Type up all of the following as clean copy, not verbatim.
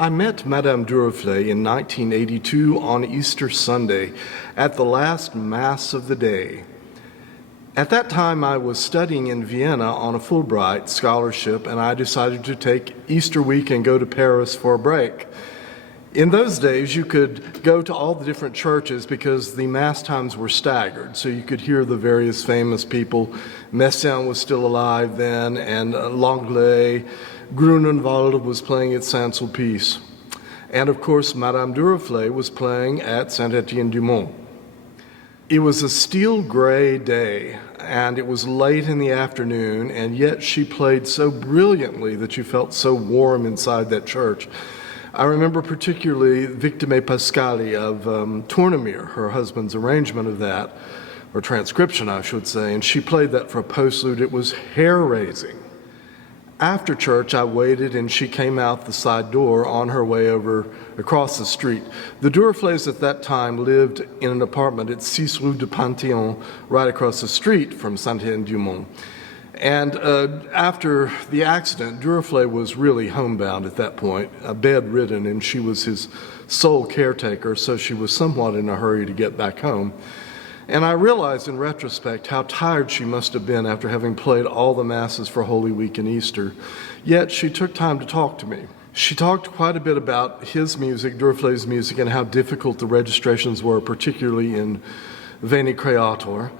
I met Madame Duruflé in 1982 on Easter Sunday at the last Mass of the day. At that time, I was studying in Vienna on a Fulbright scholarship, and I decided to take Easter week and go to Paris for a break. In those days, you could go to all the different churches because the Mass times were staggered, so you could hear the various famous people. Messiaen was still alive then, and Langlais. Grunenwald was playing at Saint-Sulpice. And of course, Madame Duruflé was playing at Saint-Étienne-du-Mont. It was a steel gray day, and it was late in the afternoon, and yet she played so brilliantly that you felt so warm inside that church. I remember particularly Victime Pascali of Tournemire, her husband's arrangement of that, or transcription, I should say, and she played that for a postlude. It was hair-raising. After church, I waited, and she came out the side door on her way over across the street. The Duruflés at that time lived in an apartment at 6 Rue du Panthéon, right across the street from Saint-Étienne-du-Mont. And after the accident, Duruflé was really homebound at that point, bedridden, and she was his sole caretaker, so she was somewhat in a hurry to get back home. And I realized in retrospect how tired she must have been after having played all the Masses for Holy Week and Easter. Yet she took time to talk to me. She talked quite a bit about his music, Duruflé's music, and how difficult the registrations were, particularly in Veni Creator,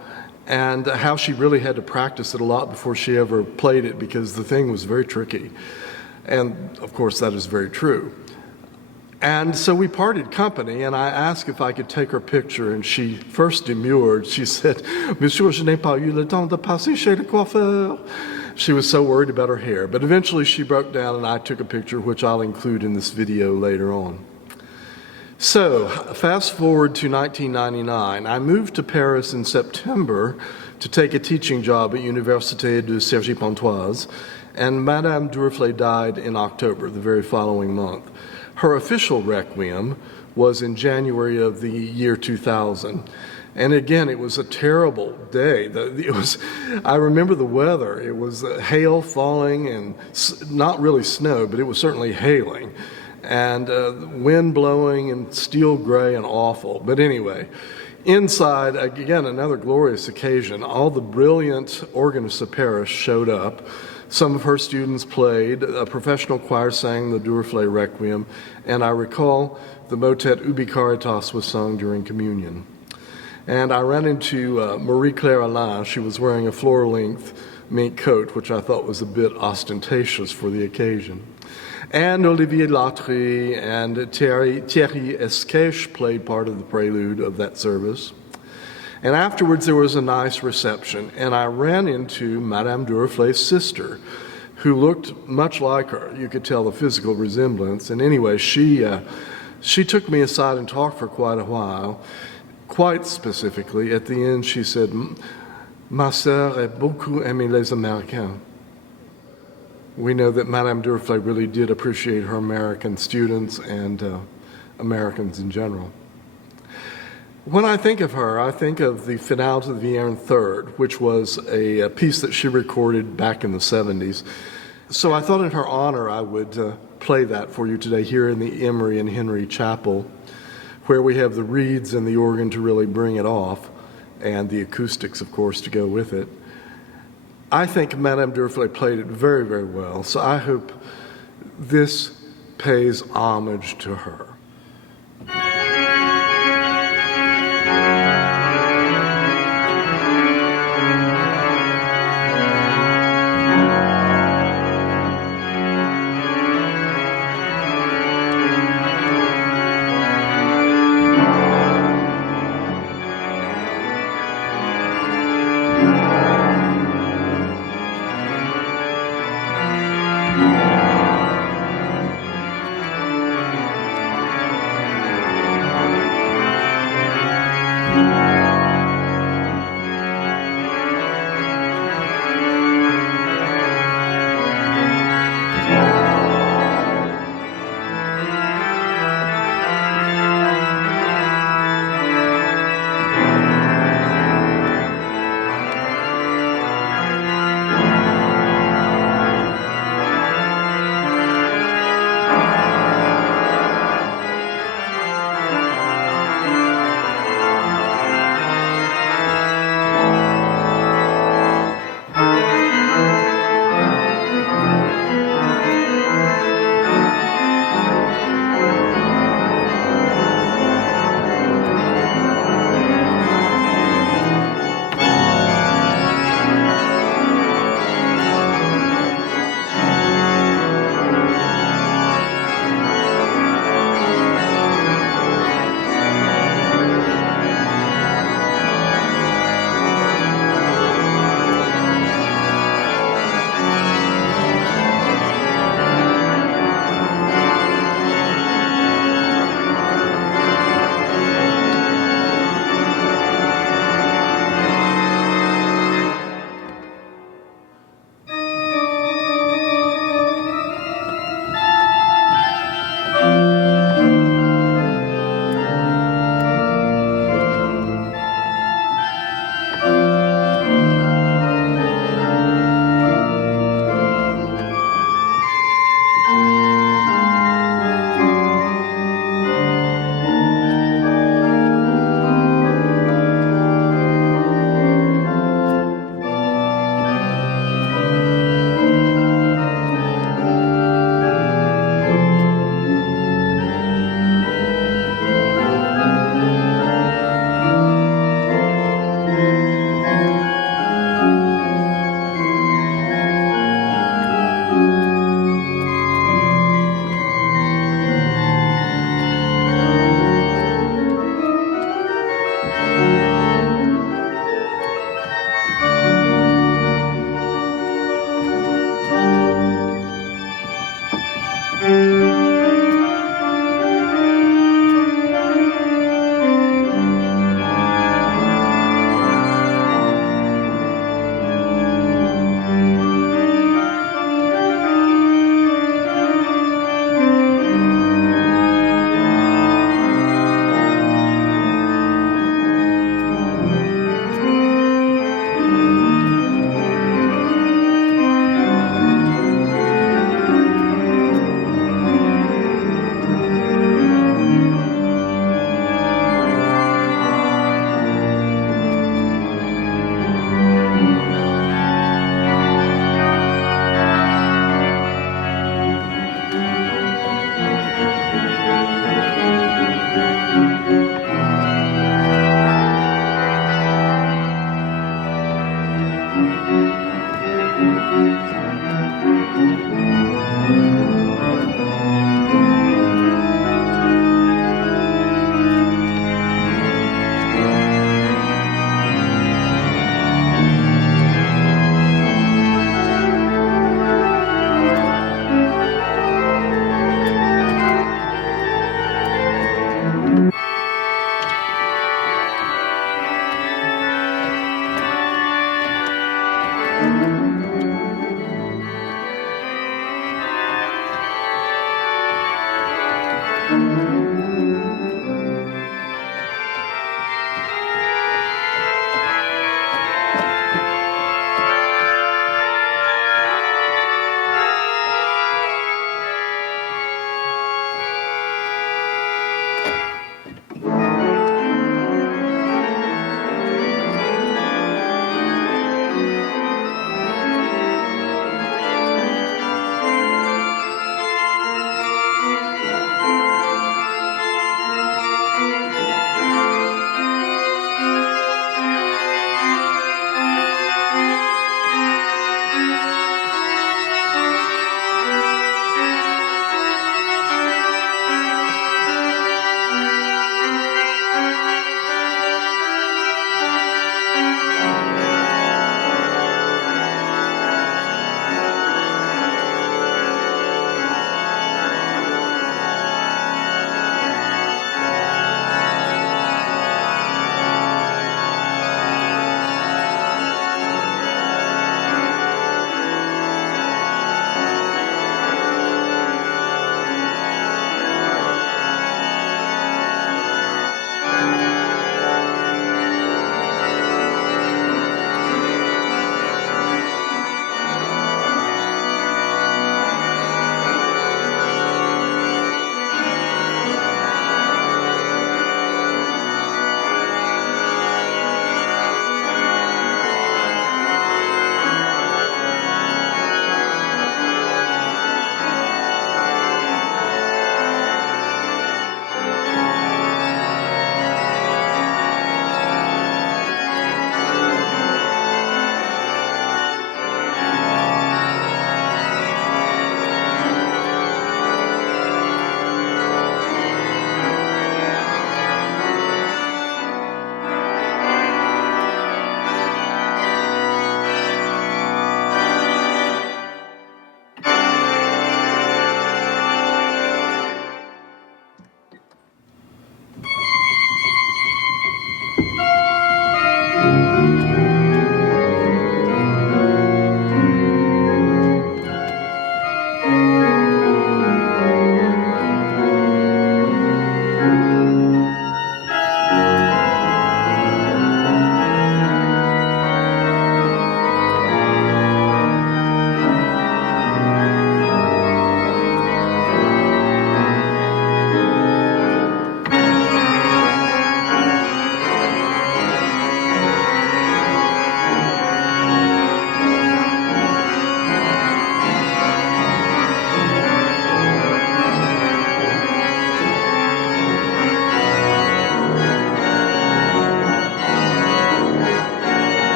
and how she really had to practice it a lot before she ever played it because the thing was very tricky. And of course, that is very true. And so we parted company, and I asked if I could take her picture, and she first demurred. She said, "Monsieur, je n'ai pas eu le temps de passer chez le coiffeur." She was so worried about her hair, but eventually she broke down, and I took a picture, which I'll include in this video later on. So, fast forward to 1999. I moved to Paris in September to take a teaching job at Université de Cergy-Pontoise, and Madame Duruflé died in October, the very following month. Her official Requiem was in January of the year 2000. And again, it was a terrible day. I remember the weather. It was hail falling and not really snow, but it was certainly hailing. And wind blowing and steel gray and awful. But anyway, inside, again, another glorious occasion. All the brilliant organists of Paris showed up. Some of her students played, a professional choir sang the Duruflé Requiem, and I recall the motet Ubi Caritas was sung during communion. And I ran into Marie-Claire Alain. She was wearing a floor-length mink coat, which I thought was a bit ostentatious for the occasion. And Olivier Latry and Thierry Esquèche played part of the prelude of that service. And afterwards, there was a nice reception, and I ran into Madame Duruflé's sister, who looked much like her. You could tell the physical resemblance. And anyway, she took me aside and talked for quite a while. Quite specifically, at the end, she said, "Ma sœur a beaucoup aimé les Américains." We know that Madame Duruflé really did appreciate her American students and Americans in general. When I think of her, I think of the Finale to the Vierne Third, which was a piece that she recorded back in the 70s. So I thought in her honor I would play that for you today here in the Emery and Henry Chapel, where we have the reeds and the organ to really bring it off, and the acoustics, of course, to go with it. I think Madame Duruflé played it very, very well, so I hope this pays homage to her.